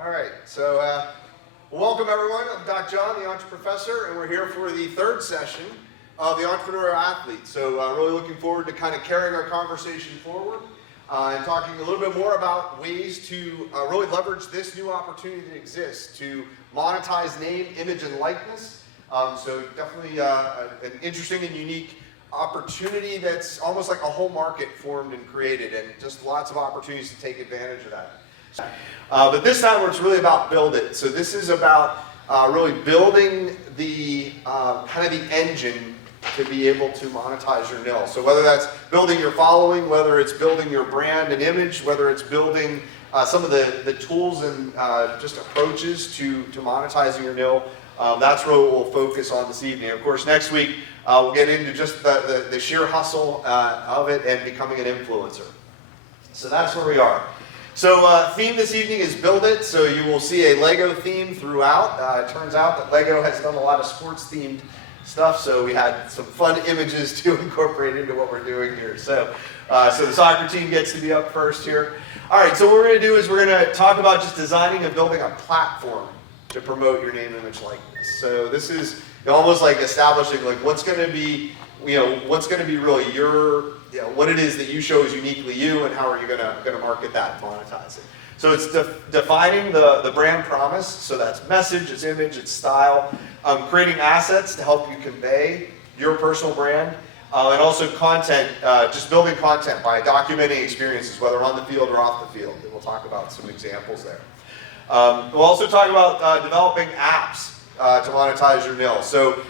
All right, so welcome everyone. I'm Dr. John, the Professor, and we're here for the third session of the Entrepreneurial Athlete. So really looking forward to kind of carrying our conversation forward and talking a little bit more about ways to really leverage this new opportunity that exists to monetize name, image, and likeness. So definitely an interesting and unique opportunity that's almost like a whole market formed and created, and just lots of opportunities to take advantage of that. But this time it's really about build it. So this is about really building the kind of the engine to be able to monetize your N.I.L. So whether that's building your following, whether it's building your brand and image, whether it's building some of the tools and just approaches to monetizing your N.I.L, that's really what we'll focus on this evening. Of course, next week we'll get into just the sheer hustle of it and becoming an influencer. So that's where we are. So theme this evening is build it. So you will see a Lego theme throughout. It turns out that Lego has done a lot of sports themed stuff, so we had some fun images to incorporate into what we're doing here. So the soccer team gets to be up first here. All right, so what we're going to do is we're going to talk about just designing and building a platform to promote your name, image, likeness. So this is almost like establishing like what's going to be, what's going to be really your, what it is that you show is uniquely you, and how are you going to market that and monetize it. So it's defining the brand promise. So that's message, it's image, it's style, creating assets to help you convey your personal brand, and also content, just building content by documenting experiences, whether on the field or off the field. And we'll talk about some examples there. We'll also talk about developing apps to monetize your N.I.L. So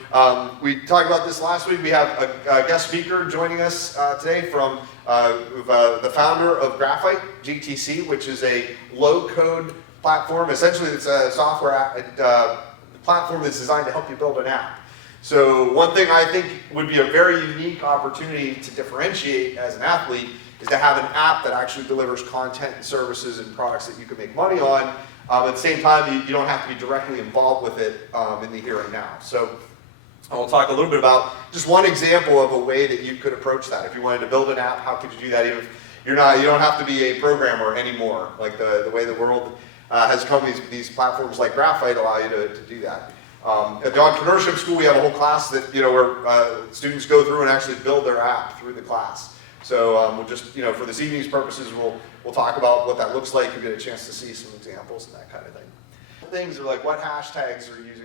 we talked about this last week. We have a guest speaker joining us today from the founder of Graphite, GTC, which is a low-code platform. Essentially, it's a software platform that's designed to help you build an app. So one thing I think would be a very unique opportunity to differentiate as an athlete is to have an app that actually delivers content and services and products that you can make money on. At the same time, you don't have to be directly involved with it in the here and now. So I'll talk a little bit about just one example of a way that you could approach that. If you wanted to build an app, how could you do that? Even if you don't have to be a programmer anymore. Like the way the world has come, these platforms like Graphite allow you to do that. At the Entrepreneurship School, we have a whole class that where students go through and actually build their app through the class. So we'll just, for this evening's purposes, we'll talk about what that looks like. You'll get a chance to see some examples and that kind of thing. Things are like what hashtags are you using.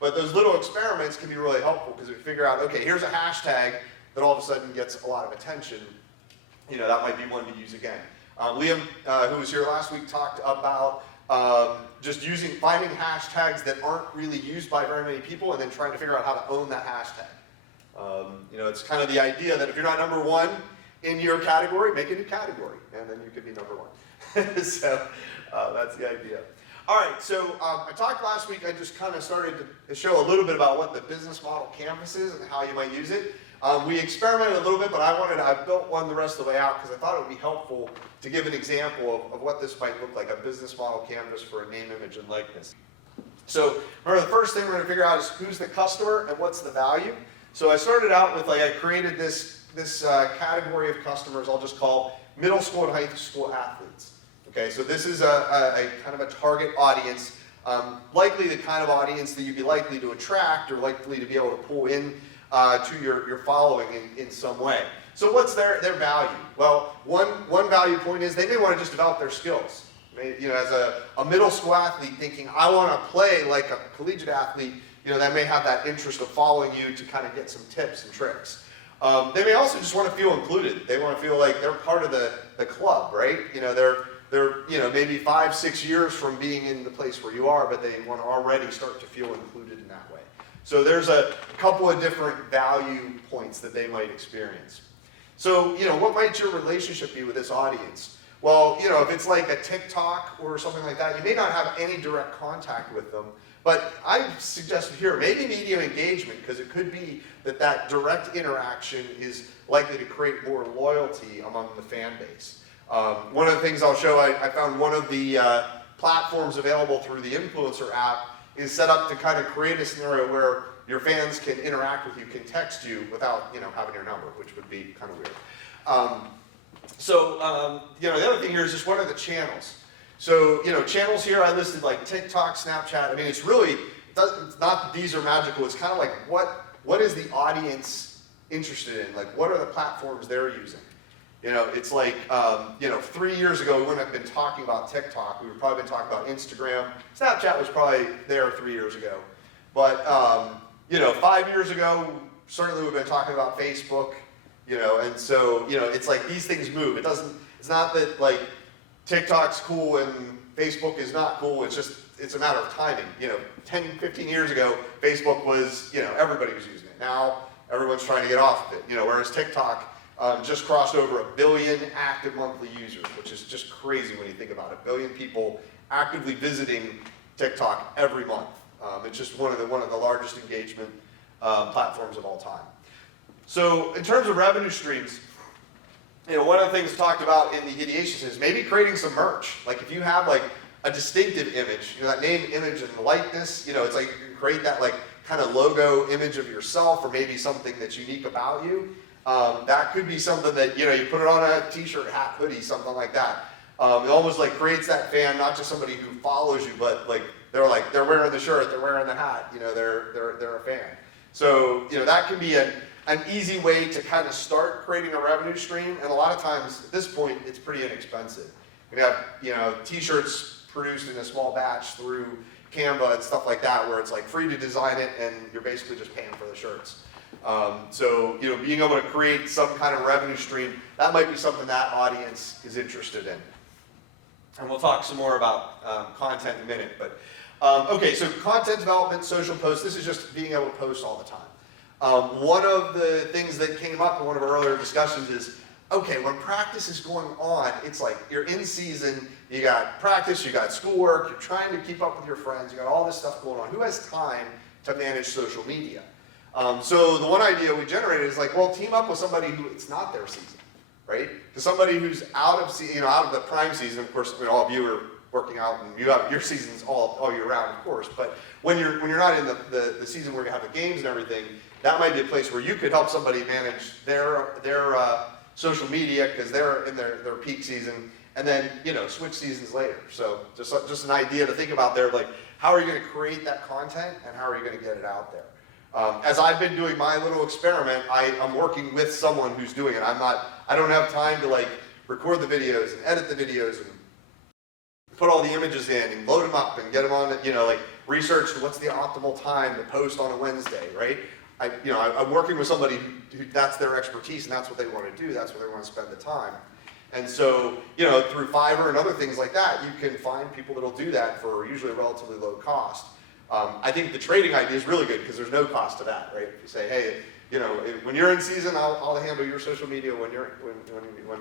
But those little experiments can be really helpful because we figure out, okay, here's a hashtag that all of a sudden gets a lot of attention. That might be one to use again. Liam, who was here last week, talked about just finding hashtags that aren't really used by very many people and then trying to figure out how to own that hashtag. It's kind of the idea that if you're not number one in your category, make a new category, and then you could be number one. So that's the idea. All right, so I talked last week, I just kind of started to show a little bit about what the business model canvas is and how you might use it. We experimented a little bit, but I built one the rest of the way out because I thought it would be helpful to give an example of what this might look like, a business model canvas for a name, image, and likeness. So remember, the first thing we're going to figure out is who's the customer and what's the value. So I started out with, I created this category of customers I'll just call middle school and high school athletes. Okay, so this is a kind of a target audience, likely the kind of audience that you'd be likely to attract or likely to be able to pull in to your following in some way. So what's their value? Well, one value point is they may want to just develop their skills. As a middle school athlete thinking, I want to play like a collegiate athlete, that may have that interest of following you to kind of get some tips and tricks. They may also just want to feel included. They want to feel like they're part of the club, right? They're maybe 5-6 years from being in the place where you are, but they want to already start to feel included in that way. So there's a couple of different value points that they might experience. So, what might your relationship be with this audience? Well, if it's like a TikTok or something like that, you may not have any direct contact with them. But I suggested here, maybe media engagement, because it could be that direct interaction is likely to create more loyalty among the fan base. One of the things I'll show, I found one of the platforms available through the influencer app is set up to kind of create a scenario where your fans can interact with you, can text you without having your number, which would be kind of weird. The other thing here is just what are the channels? So, channels here I listed like TikTok, Snapchat. I mean, it's not that these are magical. It's kind of like what is the audience interested in? Like, what are the platforms they're using? It's like, 3 years ago, we wouldn't have been talking about TikTok. We would probably been talking about Instagram. Snapchat was probably there 3 years ago. But, 5 years ago, certainly we've been talking about Facebook, and so, it's like these things move. It's not that like TikTok's cool and Facebook is not cool. It's a matter of timing. 10, 15 years ago, Facebook was, everybody was using it. Now, everyone's trying to get off of it, whereas TikTok just crossed over 1 billion active monthly users, which is just crazy when you think about it. 1 billion people actively visiting TikTok every month. It's just one of the largest engagement platforms of all time. So in terms of revenue streams, one of the things talked about in the ideation is maybe creating some merch. Like if you have like a distinctive image, that name, image, and likeness, it's like you can create that like kind of logo image of yourself, or maybe something that's unique about you. That could be something that, you put it on a t-shirt, hat, hoodie, something like that. It almost like creates that fan, not just somebody who follows you, but like they're wearing the shirt, they're wearing the hat, they're a fan. So, that can be an easy way to kind of start creating a revenue stream. And a lot of times at this point, it's pretty inexpensive. We have, t-shirts produced in a small batch through Canva and stuff like that, where it's like free to design it and you're basically just paying for the shirts. So, being able to create some kind of revenue stream, that might be something that audience is interested in. And we'll talk some more about content in a minute. But okay, so content development, social posts, this is just being able to post all the time. One of the things that came up in one of our earlier discussions is, okay, when practice is going on, it's like you're in season, you got practice, you got schoolwork, you're trying to keep up with your friends, you got all this stuff going on. Who has time to manage social media? So the one idea we generated is like, well, team up with somebody who it's not their season, right? To somebody who's out of the prime season. Of course, all of you are working out and you have your seasons all year round, of course. But when you're not in the season where you have the games and everything, that might be a place where you could help somebody manage their social media because they're in their peak season, and then switch seasons later. So just an idea to think about there, like how are you going to create that content and how are you going to get it out there? As I've been doing my little experiment, I'm working with someone who's doing it. I don't have time to like record the videos and edit the videos and put all the images in and load them up and get them on, like research what's the optimal time to post on a Wednesday, right? I'm working with somebody who that's their expertise and that's what they want to do. That's where they want to spend the time. And so, through Fiverr and other things like that, you can find people that'll do that for usually a relatively low cost. I think the trading idea is really good because there's no cost to that, right? You say, hey, when you're in season, I'll handle your social media. When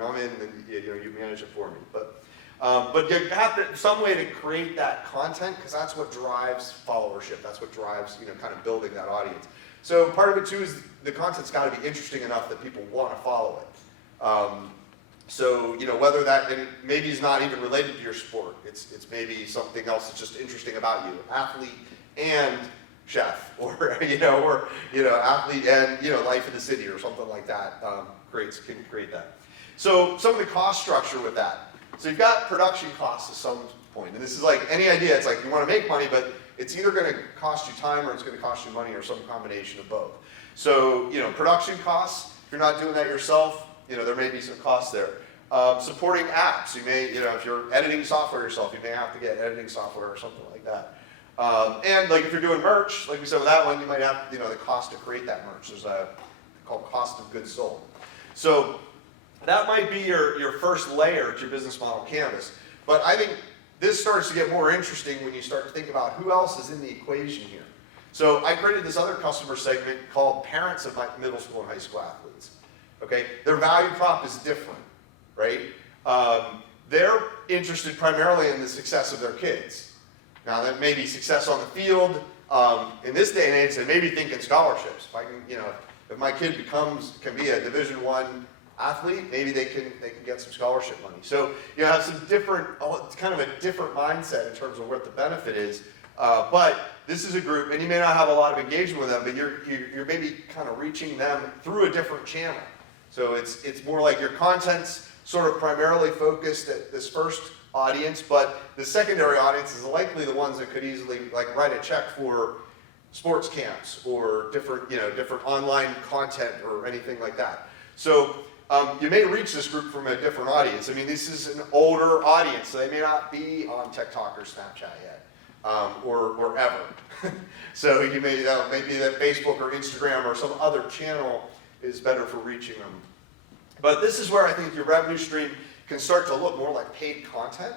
I'm in, then you manage it for me. But you have some way to create that content because that's what drives followership. That's what drives kind of building that audience. So part of it too is the content's got to be interesting enough that people want to follow it. So whether that maybe is not even related to your sport, it's maybe something else that's just interesting about you, athlete and chef, or athlete and life in the city or something like that can create that. So some of the cost structure with that. So you've got production costs at some point, and this is like any idea. It's like you want to make money, but it's either going to cost you time or it's going to cost you money or some combination of both. So production costs. If you're not doing that yourself, there may be some costs there. Supporting apps, you may, if you're editing software yourself, you may have to get editing software or something like that. And like if you're doing merch, like we said with that one, you might have, the cost to create that merch. There's called cost of goods sold. So that might be your first layer to your business model canvas. But I think this starts to get more interesting when you start to think about who else is in the equation here. So I created this other customer segment called parents of my middle school and high school athletes. Okay, their value prop is different, right? They're interested primarily in the success of their kids. Now that may be success on the field. In this day and age, they may be thinking scholarships. If I can, if my kid can be a Division I athlete, maybe they can get some scholarship money. So have some different, kind of a different mindset in terms of what the benefit is. But this is a group, and you may not have a lot of engagement with them, but you're maybe kind of reaching them through a different channel. So it's more like your content's sort of primarily focused at this first audience, but the secondary audience is likely the ones that could easily like write a check for sports camps or different online content or anything like that. So you may reach this group from a different audience. I mean, this is an older audience, so they may not be on TikTok or Snapchat yet, or ever. So you may maybe that Facebook or Instagram or some other channel is better for reaching them. But this is where I think your revenue stream can start to look more like paid content.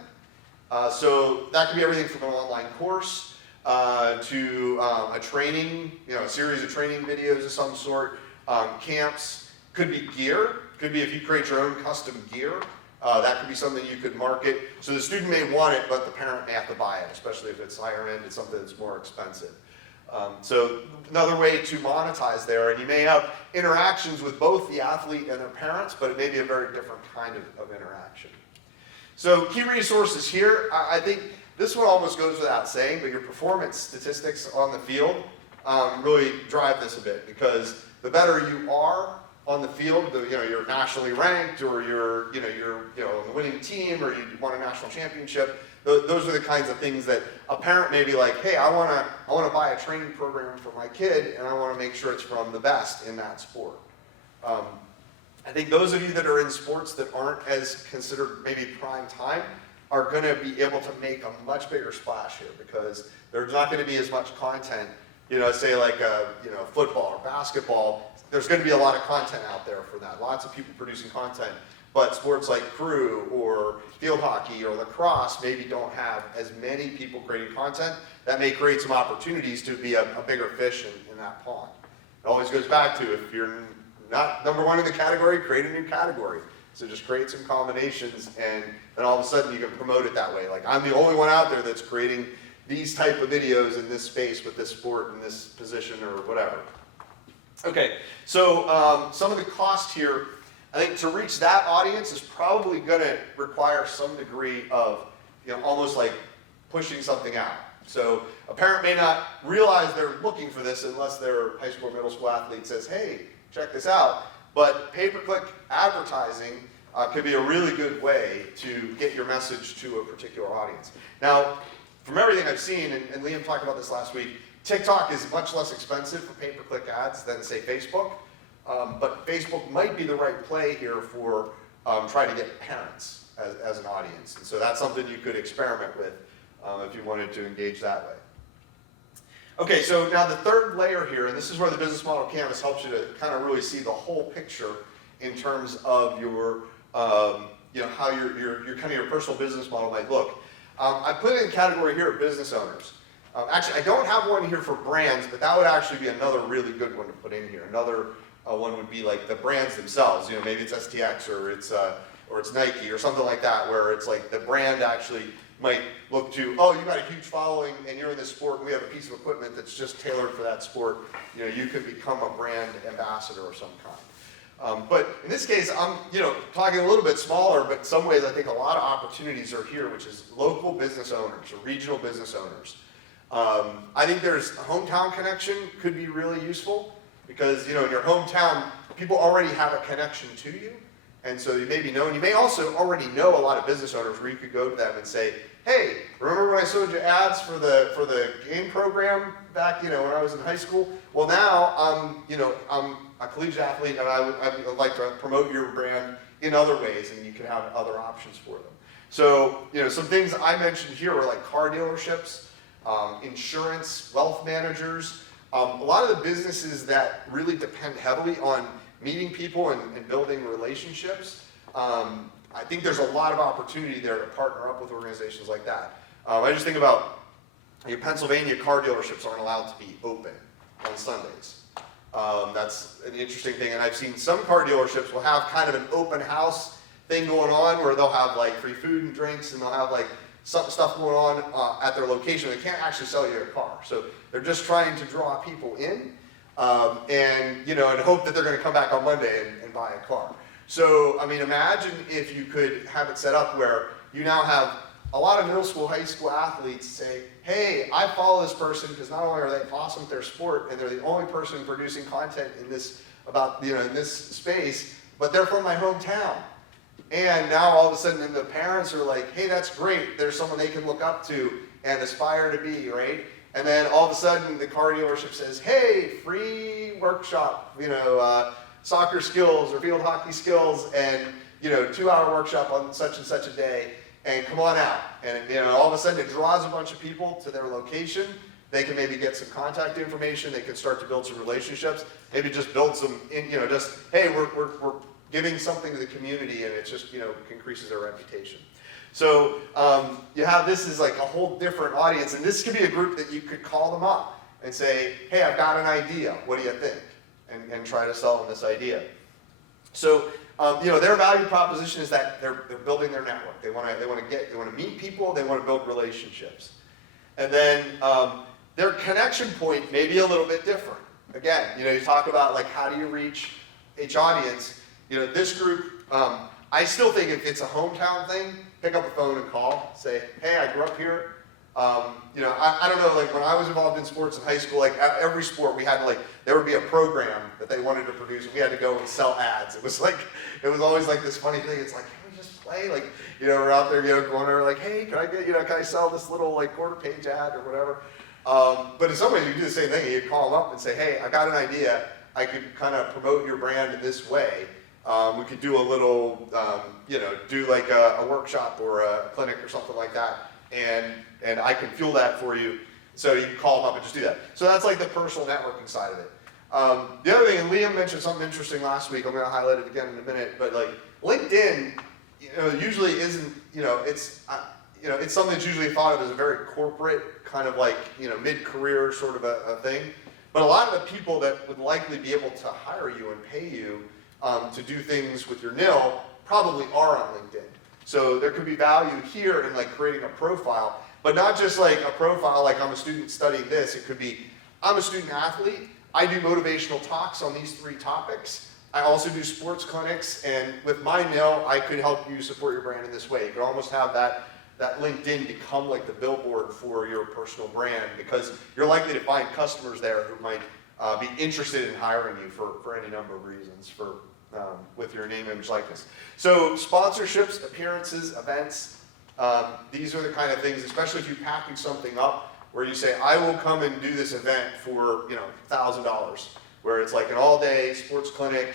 So that could be everything from an online course to a training, a series of training videos of some sort, camps, could be gear. Could be if you create your own custom gear, that could be something you could market. So the student may want it, but the parent may have to buy it, especially if it's higher end, it's something that's more expensive. So another way to monetize there, and you may have interactions with both the athlete and their parents, but it may be a very different kind of interaction. So key resources here, I think this one almost goes without saying, but your performance statistics on the field really drive this a bit, because the better you are on the field, you're nationally ranked, or you're on the winning team, or you won a national championship. Those are the kinds of things that a parent may be like, hey, I want to buy a training program for my kid, and I want to make sure it's from the best in that sport. I think those of you that are in sports that aren't as considered maybe prime time are going to be able to make a much bigger splash here, because there's not going to be as much content. Say like football or basketball. There's going to be a lot of content out there for that. Lots of people producing content. But sports like crew or field hockey or lacrosse maybe don't have as many people creating content. That may create some opportunities to be a bigger fish in that pond. It always goes back to, if you're not number one in the category, create a new category. So just create some combinations, and then all of a sudden you can promote it that way. Like, I'm the only one out there that's creating these type of videos in this space with this sport in this position or whatever. Okay, so some of the cost here, I think to reach that audience is probably going to require some degree of, almost like pushing something out. So a parent may not realize they're looking for this unless their high school or middle school athlete says, hey, check this out. But pay-per-click advertising could be a really good way to get your message to a particular audience. Now, from everything I've seen, and Liam talked about this last week, TikTok is much less expensive for pay-per-click ads than, say, Facebook. But Facebook might be the right play here for trying to get parents as an audience. And so that's something you could experiment with if you wanted to engage that way. Okay, so now the third layer here, and this is where the business model canvas helps you to kind of really see the whole picture in terms of your, how your personal business model might look. I put in a category here of business owners. Actually, I don't have one here for brands, but that would actually be another really good one to put in here. Another one would be like the brands themselves. Maybe it's STX or it's Nike or something like that, where it's like the brand actually might look to, oh, you got a huge following and you're in this sport and we have a piece of equipment that's just tailored for that sport. You could become a brand ambassador of some kind. But in this case, I'm talking a little bit smaller, but in some ways I think a lot of opportunities are here, which is local business owners or regional business owners. I think there's a hometown connection could be really useful, because in your hometown, people already have a connection to you, and so you may be known. You may also already know a lot of business owners where you could go to them and say, hey, remember when I showed you ads for the game program back when I was in high school? Well, now I'm a collegiate athlete, and I would like to promote your brand in other ways, and you can have other options for them. So some things I mentioned here were like car dealerships, insurance, wealth managers. A lot of the businesses that really depend heavily on meeting people and building relationships, I think there's a lot of opportunity there to partner up with organizations like that. I just think about Pennsylvania car dealerships aren't allowed to be open on Sundays. That's an interesting thing, and I've seen some car dealerships will have kind of an open house thing going on where they'll have like free food and drinks, and they'll have like some stuff going on at their location. They can't actually sell you a car. So they're just trying to draw people in and hope that they're going to come back on Monday and buy a car. So, I mean, imagine if you could have it set up where you now have a lot of middle school, high school athletes say, hey, I follow this person because not only are they awesome at their sport and they're the only person producing content in this, in this space, but they're from my hometown. And now all of a sudden the parents are like, hey, that's great. There's someone they can look up to and aspire to be, right? And then all of a sudden the car dealership says, hey, free workshop, soccer skills or field hockey skills and, 2-hour workshop on such and such a day and come on out. And, all of a sudden it draws a bunch of people to their location. They can maybe get some contact information. They can start to build some relationships. Maybe just build some, hey, we're giving something to the community, and it just increases their reputation. So you have this as like a whole different audience, and this could be a group that you could call them up and say, hey, I've got an idea. What do you think? And try to sell them this idea. So their value proposition is that they're building their network. They want to meet people. They want to build relationships, and then their connection point may be a little bit different. Again, you talk about like how do you reach each audience. This group, I still think if it's a hometown thing, pick up the phone and call, say, hey, I grew up here. I don't know, like when I was involved in sports in high school, like every sport we had to there would be a program that they wanted to produce and we had to go and sell ads. It was always like this funny thing. It's like, can we just play? We're out there, going over like, hey, can I sell this little quarter page ad or whatever? But in some ways you do the same thing. You call them up and say, hey, I got an idea. I could kind of promote your brand in this way. We could do a little, do like a workshop or a clinic or something like that, and I can fuel that for you. So you can call them up and just do that. So that's like the personal networking side of it. The other thing, and Liam mentioned something interesting last week. I'm going to highlight it again in a minute, but LinkedIn, usually isn't, it's something that's usually thought of as a very corporate kind of mid-career sort of a thing. But a lot of the people that would likely be able to hire you and pay you to do things with your N.I.L. probably are on LinkedIn. So there could be value here in creating a profile, but not just a profile like I'm a student studying this. It could be I'm a student athlete. I do motivational talks on these 3 topics. I also do sports clinics, and with my N.I.L, I could help you support your brand in this way. You could almost have that LinkedIn become like the billboard for your personal brand, because you're likely to find customers there who might be interested in hiring you for any number of reasons with your name, image, likeness. So sponsorships, appearances, events, these are the kind of things, especially if you package something up where you say, I will come and do this event for $1,000, where it's like an all-day sports clinic.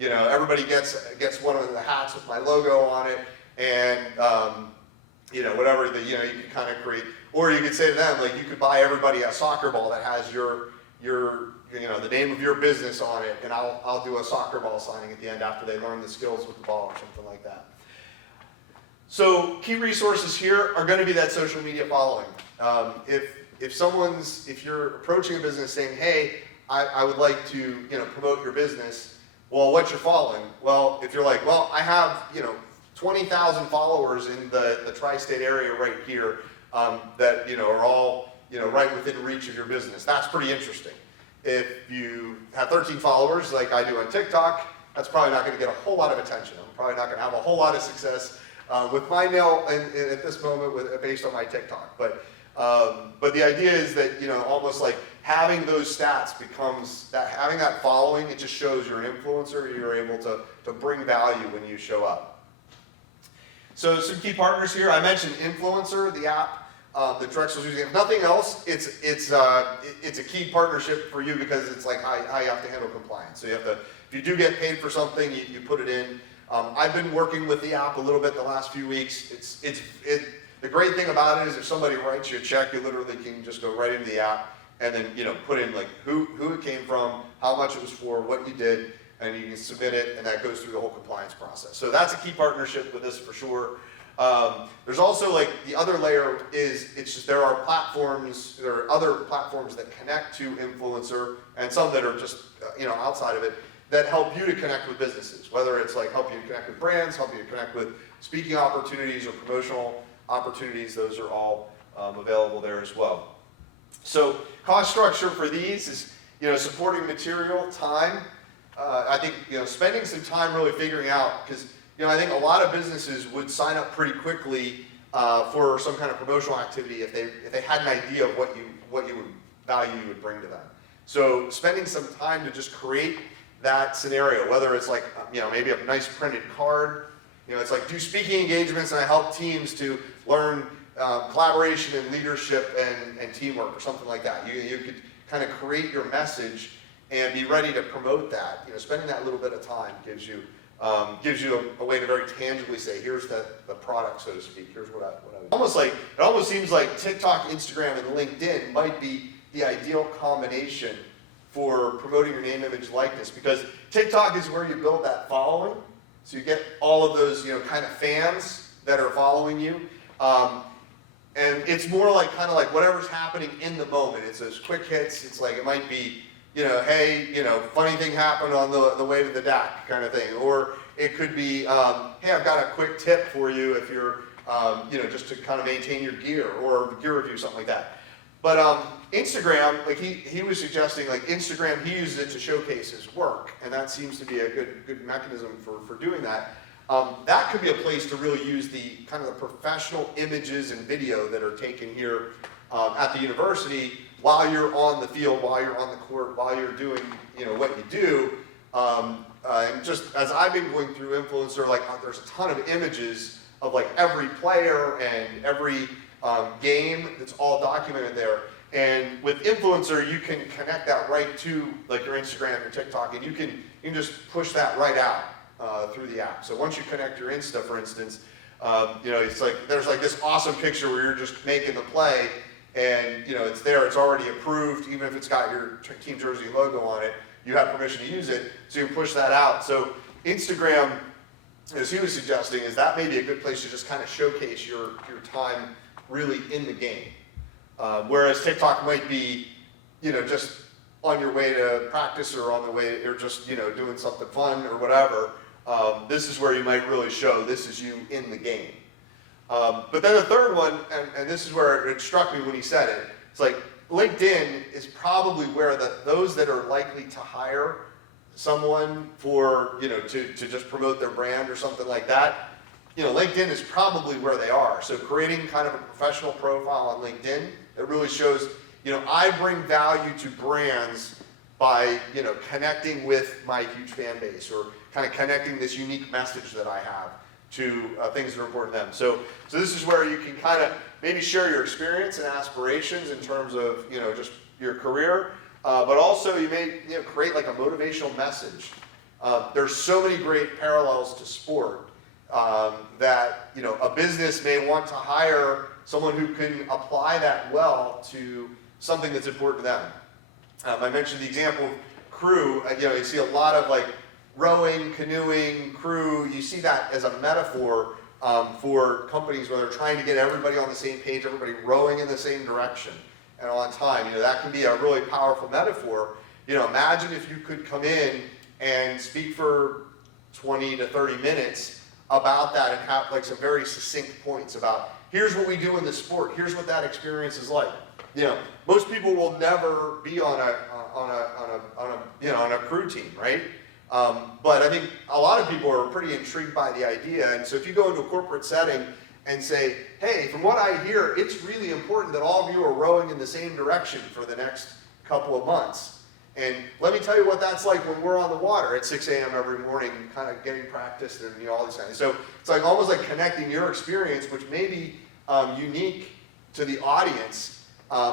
Everybody gets one of the hats with my logo on it, and whatever you can kind of create. Or you could say to them, you could buy everybody a soccer ball that has your the name of your business on it, and I'll do a soccer ball signing at the end after they learn the skills with the ball or something like that. So key resources here are going to be that social media following. If you're approaching a business saying, hey, I would like to promote your business, well, what's your following? Well, if you're like, well, I have 20,000 followers in the tri-state area right here that are all right within reach of your business. That's pretty interesting. If you have 13 followers like I do on TikTok, that's probably not going to get a whole lot of attention. I'm probably not going to have a whole lot of success with my N.I.L at this moment based on my TikTok. But the idea is that almost like having those stats becomes that, having that following, it just shows you're an influencer. You're able to bring value when you show up. So some key partners here. I mentioned Influencer, the app that Drexel's using. If nothing else, it's a key partnership for you because it's like how you have to handle compliance. So you have to, if you do get paid for something, you put it in. I've been working with the app a little bit the last few weeks. The great thing about it is if somebody writes you a check, you literally can just go right into the app and then put in who it came from, how much it was for, what you did, and you can submit it, and that goes through the whole compliance process. So that's a key partnership with this for sure. There's also the other layer is it's just there are other platforms that connect to Influencer and some that are just outside of it that help you to connect with businesses, whether it's help you to connect with brands, help you to connect with speaking opportunities or promotional opportunities. Those are all available there as well. So cost structure for these is supporting material, time. I think spending some time really figuring out, because I think a lot of businesses would sign up pretty quickly for some kind of promotional activity if they had an idea of what value you would bring to them. So spending some time to just create that scenario, whether it's maybe a nice printed card, It's like do speaking engagements and I help teams to learn collaboration and leadership and teamwork or something like that. You could kind of create your message and be ready to promote that. Spending that little bit of time gives you a way to very tangibly say, here's the product, so to speak. Here's what I it almost seems like TikTok, Instagram, and LinkedIn might be the ideal combination for promoting your name, image, likeness, because TikTok is where you build that following. So you get all of those, kind of fans that are following you. And it's more like kind of like whatever's happening in the moment. It's those quick hits. It's like it might be, hey, funny thing happened on the way to the DAC kind of thing. Or it could be, hey, I've got a quick tip for you if you're, just to kind of maintain your gear, or gear review, something like that. But Instagram, like he was suggesting, like Instagram, he uses it to showcase his work, and that seems to be a good mechanism for doing that. That could be a place to really use the kind of the professional images and video that are taken here at the university while you're on the field, while you're on the court, while you're doing what you do. And just as I've been going through Influencer, like there's a ton of images of like every player and every game that's all documented there. And with Influencer, you can connect that right to like your Instagram, your TikTok, and you can just push that right out through the app. So once you connect your Insta, for instance, it's like there's like this awesome picture where you're just making the play, and it's there, it's already approved, even if it's got your team jersey logo on it, you have permission to use it, so you can push that out. So Instagram, as he was suggesting, is that may be a good place to just kind of showcase your time really in the game. Whereas TikTok might be, just on your way to practice or on the way, or just, doing something fun or whatever. This is where you might really show this is you in the game. But then the third one, and this is where it struck me when he said it, it's like LinkedIn is probably where those that are likely to hire someone for, to just promote their brand or something like that, LinkedIn is probably where they are. So creating kind of a professional profile on LinkedIn that really shows, I bring value to brands by, connecting with my huge fan base, or kind of connecting this unique message that I have to things that are important to them. So this is where you can kind of maybe share your experience and aspirations in terms of, just your career, but also you may, create like a motivational message. There's so many great parallels to sport that, a business may want to hire someone who can apply that well to something that's important to them. I mentioned the example of crew. You see a lot of like rowing, canoeing, crew. You see that as a metaphor for companies where they're trying to get everybody on the same page, everybody rowing in the same direction and on time. That can be a really powerful metaphor. Imagine if you could come in and speak for 20 to 30 minutes about that and have like some very succinct points about here's what we do in the sport, here's what that experience is like. Most people will never be on a crew team, right? But I think a lot of people are pretty intrigued by the idea, and so if you go into a corporate setting and say, hey, from what I hear, it's really important that all of you are rowing in the same direction for the next couple of months. And let me tell you what that's like when we're on the water at 6 a.m. every morning, kind of getting practiced and all these kind of things. So it's like almost like connecting your experience, which may be unique to the audience,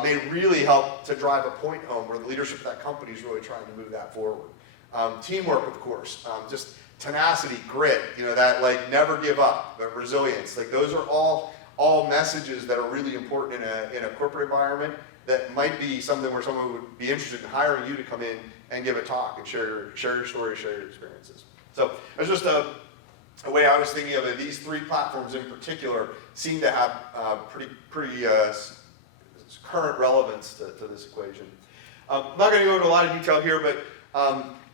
may really help to drive a point home where the leadership of that company is really trying to move that forward. Teamwork, of course, just tenacity, grit, that like never give up, but resilience. Like those are all messages that are really important in a corporate environment that might be something where someone would be interested in hiring you to come in and give a talk and share your story, share your experiences. So it's just a way I was thinking of it. These three platforms in particular seem to have pretty current relevance to this equation. I'm not going to go into a lot of detail here, but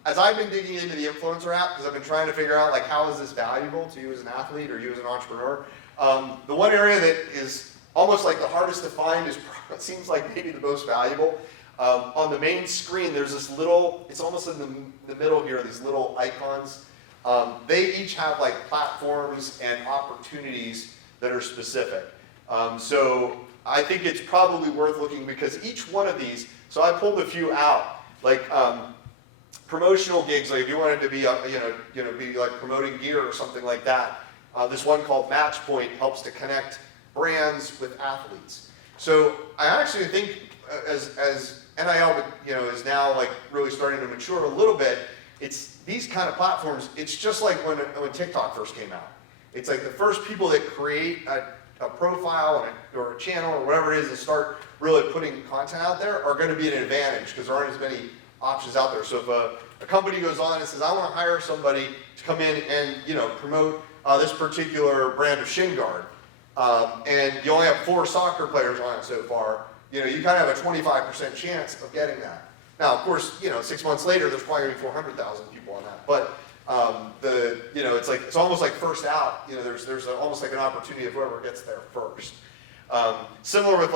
as I've been digging into the Influencer app, because I've been trying to figure out like how is this valuable to you as an athlete or you as an entrepreneur, the one area that is almost like the hardest to find is, it seems like maybe the most valuable. On the main screen, there's this little, it's almost in the middle here, these little icons. They each have like platforms and opportunities that are specific. So I think it's probably worth looking because each one of these, so I pulled a few out, like promotional gigs, like if you wanted to be, be like promoting gear or something like that, This one called Matchpoint helps to connect brands with athletes. So I actually think as NIL, is now like really starting to mature a little bit, it's these kind of platforms, it's just like when TikTok first came out. It's like the first people that create a profile or a channel or whatever it is and start really putting content out there are going to be an advantage because there aren't as many options out there. So if a company goes on and says, I want to hire somebody to come in and promote this particular brand of shin guard, and you only have 4 soccer players on it so far, you kind of have a 25% chance of getting that. Now, of course, 6 months later, there's probably going to be 400,000 people on that. But it's almost like first out. There's almost like an opportunity of whoever gets there first. Similar with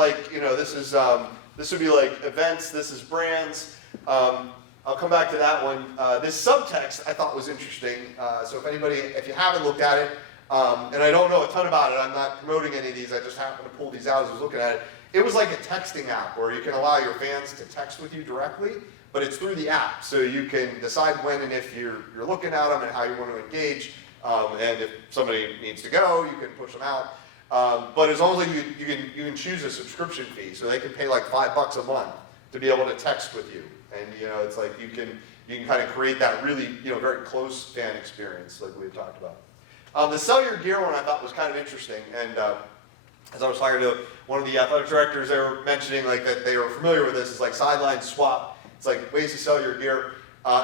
this would be like events. This is brands. I'll come back to that one. This subtext I thought was interesting. So if you haven't looked at it, and I don't know a ton about it, I'm not promoting any of these. I just happened to pull these out as I was looking at it. It was like a texting app where you can allow your fans to text with you directly, but it's through the app. So you can decide when and if you're looking at them and how you want to engage. And if somebody needs to go, you can push them out. But as long as you can choose a subscription fee, so they can pay like $5 a month to be able to text with you. And it's like you can kind of create that really very close fan experience like we had talked about. The sell your gear one I thought was kind of interesting, and as I was talking to one of the athletic directors, they were mentioning like that they were familiar with this. It's like sideline swap. It's like ways to sell your gear.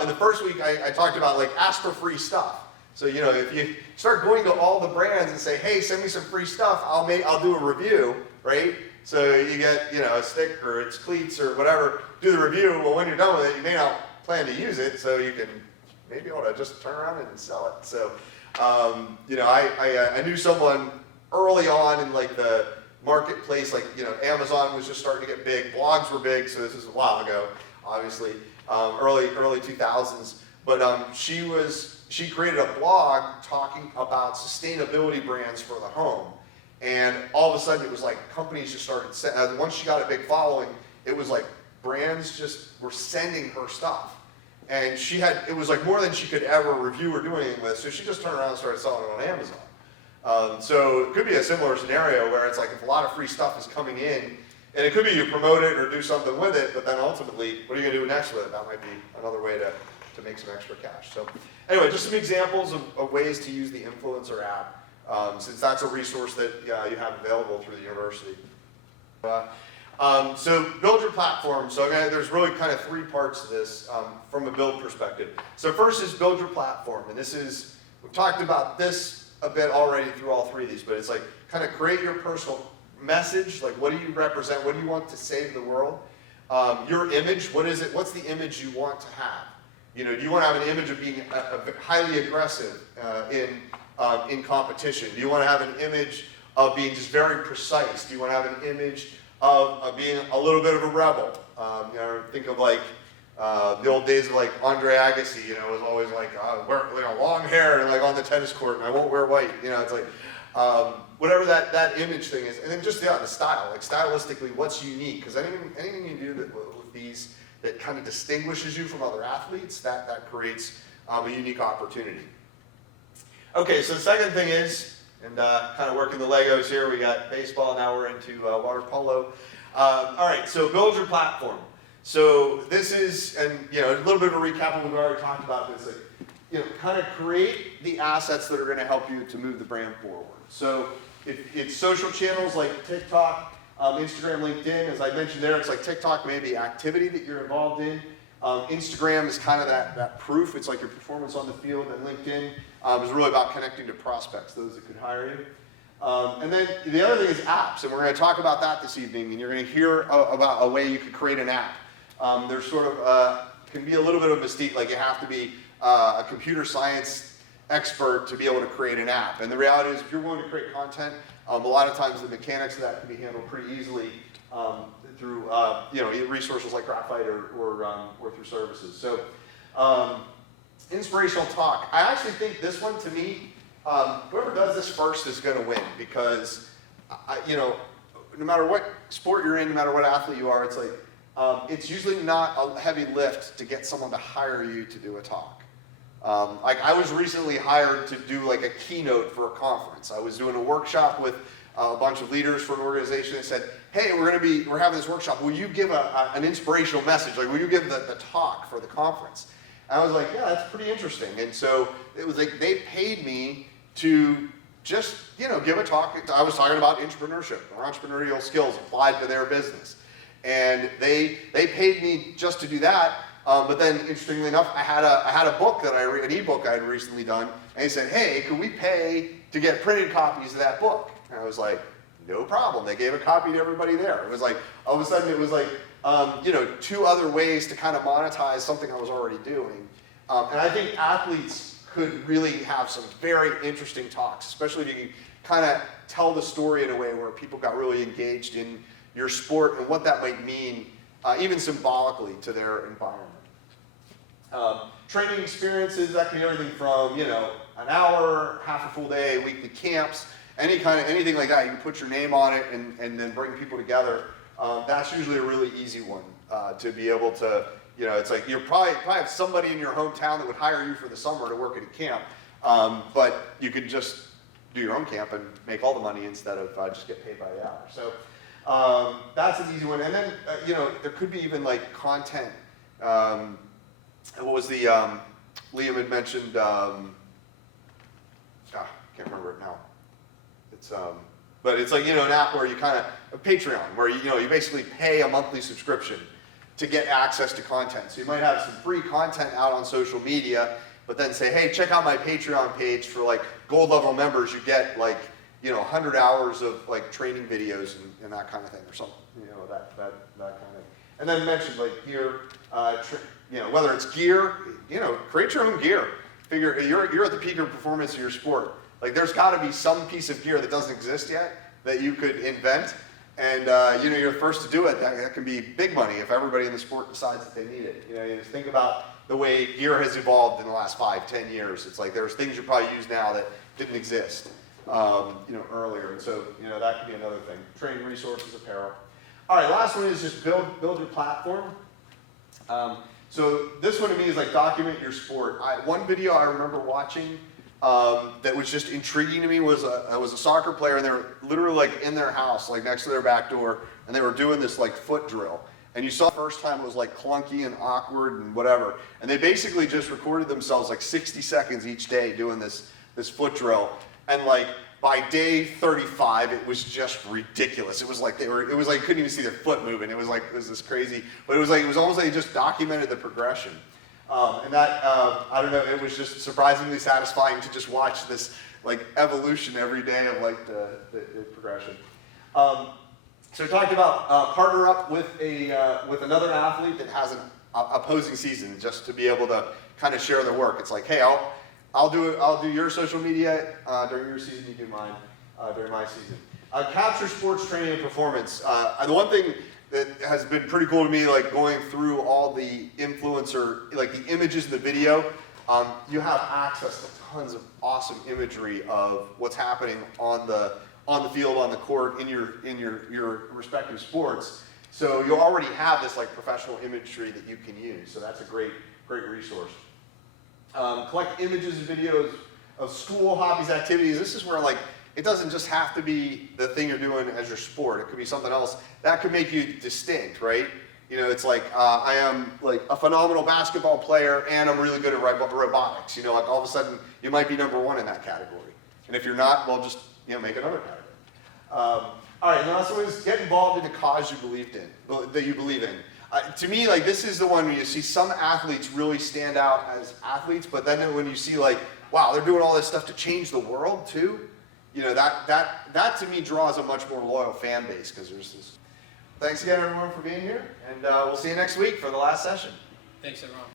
In the first week, I talked about like ask for free stuff. So if you start going to all the brands and say, hey, send me some free stuff, I'll do a review, right? So you get a stick or it's cleats or whatever. Do the review. Well, when you're done with it, you may not plan to use it, so you can maybe able to just turn around and sell it. So I knew someone early on in like the marketplace, like Amazon was just starting to get big, blogs were big, so this is a while ago, obviously, early 2000s. But she created a blog talking about sustainability brands for the home, and all of a sudden it was like companies just started. Once she got a big following, it was like brands just were sending her stuff, and it was like more than she could ever review or do anything with. So she just turned around and started selling it on Amazon. So it could be a similar scenario where it's like if a lot of free stuff is coming in, and it could be you promote it or do something with it, but then ultimately, what are you going to do next with it? That might be another way to make some extra cash. So anyway, just some examples of ways to use the influencer app, since that's a resource that you have available through the university. So build your platform. So again, there's really kind of 3 parts to this from a build perspective. So first is build your platform, and we've talked about this a bit already through all 3 of these, but it's like kind of create your personal message. Like, what do you represent? What do you want to save the world? Your image, what is it? What's the image you want to have? Do you want to have an image of being highly aggressive in competition? Do you want to have an image of being just very precise? Do you want to have an image of being a little bit of a rebel? Think of like the old days of like Andre Agassi, was always like, wear long hair and like on the tennis court, and I won't wear white. It's like whatever that image thing is, and then just the style, like stylistically, what's unique? Because anything you do with these that kind of distinguishes you from other athletes, that creates a unique opportunity. Okay, so the second thing is, and kind of working the Legos here, we got baseball, now we're into water polo. All right, so build your platform. So this is, and a little bit of a recap of what we already talked about, but it's like, kind of create the assets that are going to help you to move the brand forward. So if it's social channels like TikTok, Instagram, LinkedIn, as I mentioned there, it's like TikTok may be activity that you're involved in. Instagram is kind of that proof. It's like your performance on the field, and LinkedIn is really about connecting to prospects, those that could hire you. And then the other thing is apps, and we're going to talk about that this evening, and you're going to hear about a way you could create an app. There's sort of, can be a little bit of a mystique, like you have to be a computer science expert to be able to create an app. And the reality is, if you're willing to create content, a lot of times the mechanics of that can be handled pretty easily through resources like Graphite or through services. So inspirational talk. I actually think this one, to me, whoever does this first is going to win, because no matter what sport you're in, no matter what athlete you are, it's like it's usually not a heavy lift to get someone to hire you to do a talk. Like I was recently hired to do like a keynote for a conference. I was doing a workshop with a bunch of leaders for an organization that said, hey, we're having this workshop. Will you give an inspirational message? Like, will you give the talk for the conference? And I was like, yeah, that's pretty interesting. And so it was like they paid me to just, give a talk. I was talking about entrepreneurship or entrepreneurial skills applied to their business. And they paid me just to do that. But then, interestingly enough, I had a book an ebook I had recently done, and he said, hey, could we pay to get printed copies of that book? And I was like, no problem. They gave a copy to everybody there. It was like, all of a sudden it was like, 2 other ways to kind of monetize something I was already doing. And I think athletes could really have some very interesting talks, especially if you can kind of tell the story in a way where people got really engaged in your sport and what that might mean, even symbolically, to their environment. Training experiences, that can be everything from, an hour, half a full day, weekly camps, anything like that. You can put your name on it and then bring people together. That's usually a really easy one to be able to, it's like you probably have somebody in your hometown that would hire you for the summer to work at a camp, but you could just do your own camp and make all the money instead of just get paid by the hour. So that's an easy one. And then, there could be even like content. What was the, Liam had mentioned, can't remember it now. It's, but it's like, an app where you a Patreon, where you basically pay a monthly subscription to get access to content. So you might have some free content out on social media, but then say, hey, check out my Patreon page for like gold level members. You get like, 100 hours of like training videos and that kind of thing, or something, that kind of thing. And then mentioned like gear, whether it's gear, create your own gear. Figure you're at the peak of performance of your sport. Like there's got to be some piece of gear that doesn't exist yet that you could invent, and you're the first to do it. That can be big money if everybody in the sport decides that they need it. You just think about the way gear has evolved in the last 5-10 years. It's like there's things you probably use now that didn't exist, earlier, and so that could be another thing. Training resources, apparel. All right, last one is just build your platform. So this one to me is like document your sport. One video I remember watching that was just intriguing to me was a soccer player, and they were literally like in their house, like next to their back door, and they were doing this like foot drill. And you saw the first time it was like clunky and awkward and whatever. And they basically just recorded themselves like 60 seconds each day doing this foot drill. And like by day 35, it was just ridiculous. It was like you couldn't even see their foot moving. It was this crazy, but it was almost like they just documented the progression. And that, I don't know, it was just surprisingly satisfying to just watch this like evolution every day of like the progression. So we talked about partner up with another athlete that has an opposing season, just to be able to kind of share their work. It's like, hey, I'll do your social media during your season, you do mine during my season. Capture sports training and performance. The one thing that has been pretty cool to me, like going through all the influencer, like the images in the video, you have access to tons of awesome imagery of what's happening on the field, on the court, in your respective sports. So you already have this like professional imagery that you can use. So that's a great resource. Collect images and videos of school, hobbies, activities. This is where like it doesn't just have to be the thing you're doing as your sport. It could be something else that could make you distinct, right? It's like I am like a phenomenal basketball player and I'm really good at robotics. Like all of a sudden you might be number 1 in that category. And if you're not, well, just make another category. All right, and the last one is get involved in a cause you believe in. To me, like this is the one where you see some athletes really stand out as athletes, but then when you see like, wow, they're doing all this stuff to change the world too, that to me draws a much more loyal fan base, because there's this. Thanks again, everyone, for being here, and we'll see you next week for the last session. Thanks, everyone.